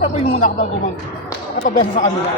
Tapos yung muna ako bago nakapabesa sa kanila.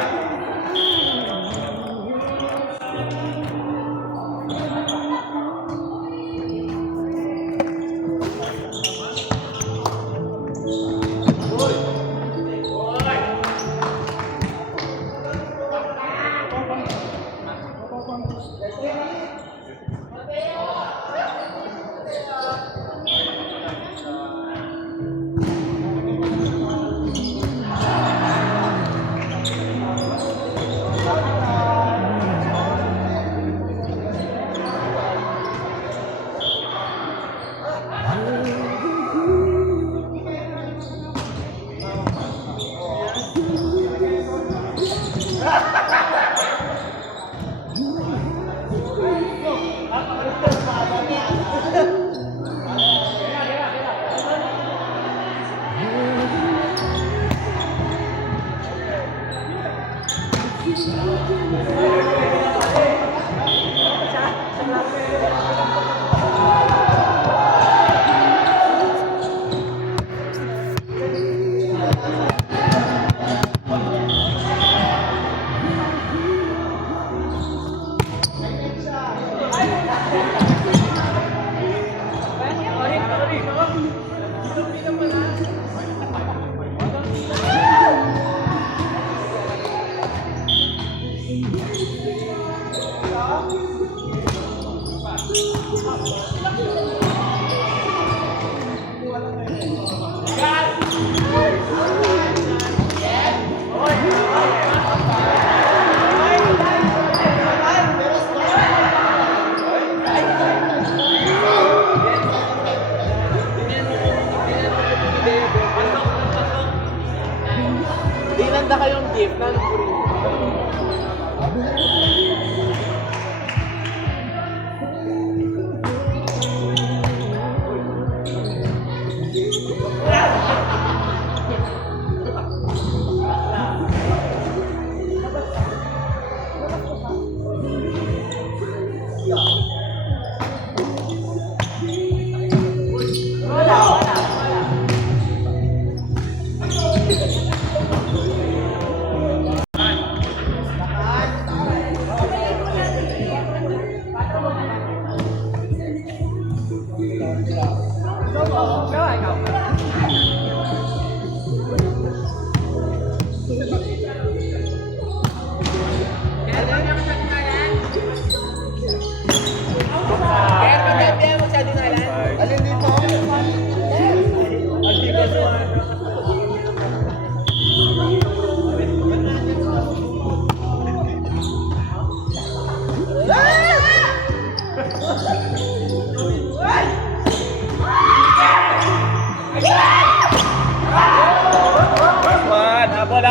Dinanda kayong gift na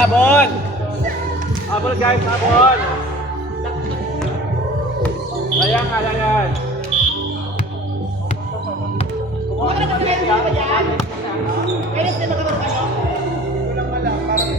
Abon! Abon guys, abon! Ayan nga, ayan! Kumuha ka na kami kayo ba dyan? Pwede sila nakamang kayo? Walang wala, parang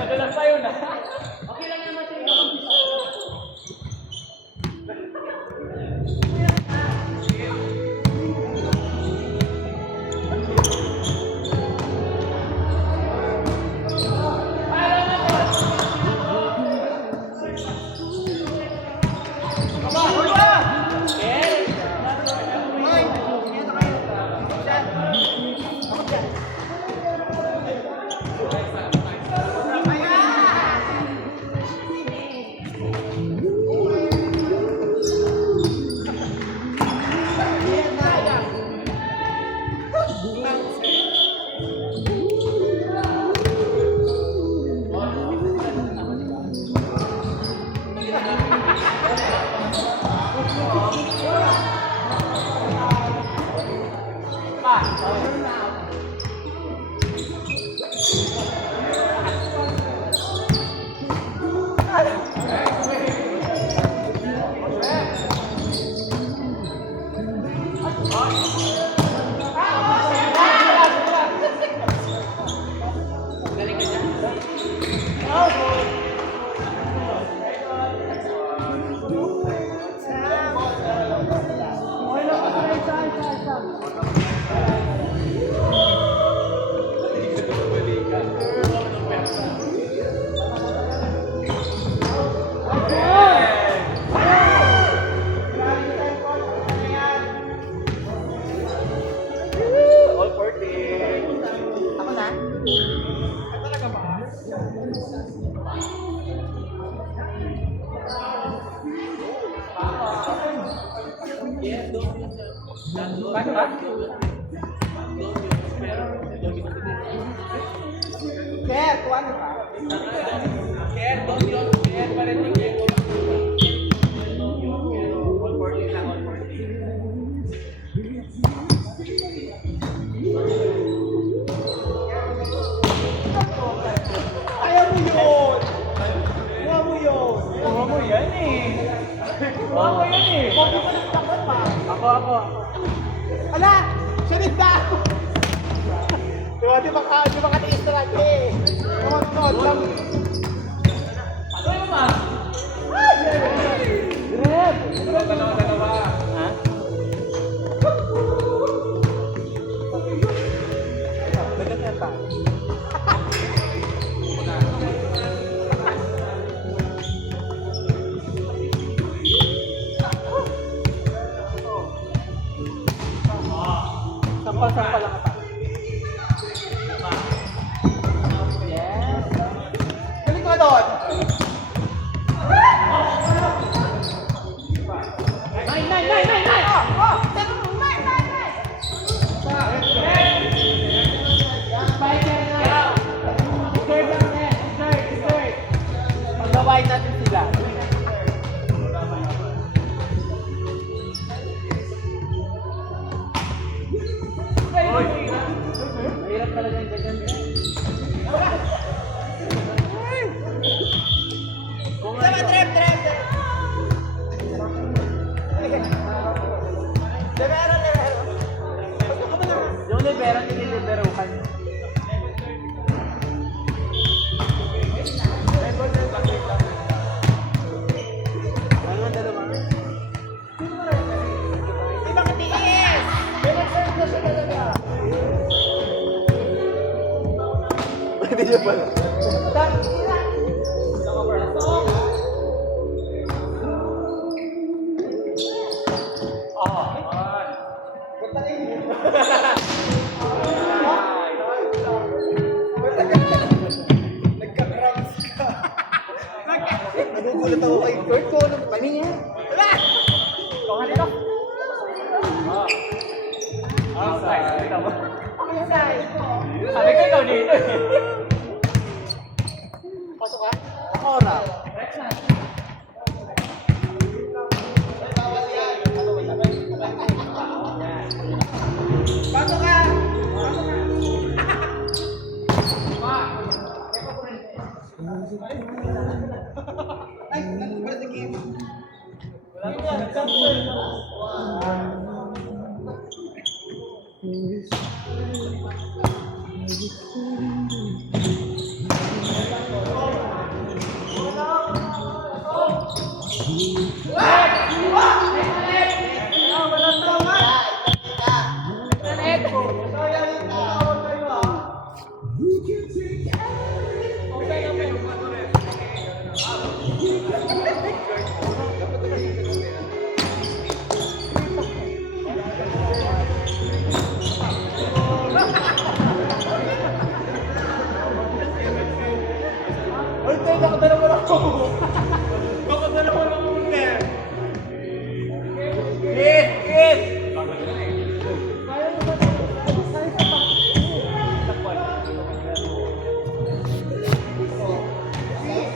Madalas pa yun ah. All 14. Ako na? Paano ba? Ker, kuha ka. Care, don't yun. Care pa rin yung game. All 14 lang, all 14. Ayaw mo yun! Kuha mo yun! Kuha mo yan eh. Kuha mo yan eh. Pogi pa ng takot pa. Ako. Ala! Sunod na! Di ba katiis na natin eh. Tumunod lang. Ano yung ma? Grab! Dalawa. Ha? Bagat yan pa. Sampal lang ata. Yes. Galing ko doon. Nine! Oh! Teka mo, nine! Third. Paglawain natin sila. Mahirap talaga yung ganyan. Sama, trap! Libero. Yung libero, nililiberuhan. Ano ang dalawa? Di ba katiis? Binag-serve na siya talaga. Hindi siya pala. Nagugulat ako kay Kurt ko nung paningan. Wala! Kung ano ito? Outside. Kita mo? Inside. Sabi ko ikaw dito eh. Pasok ka? Ora. Pasok Ay, nandun si Kim. Ay, tayo nakadala mo lang ako.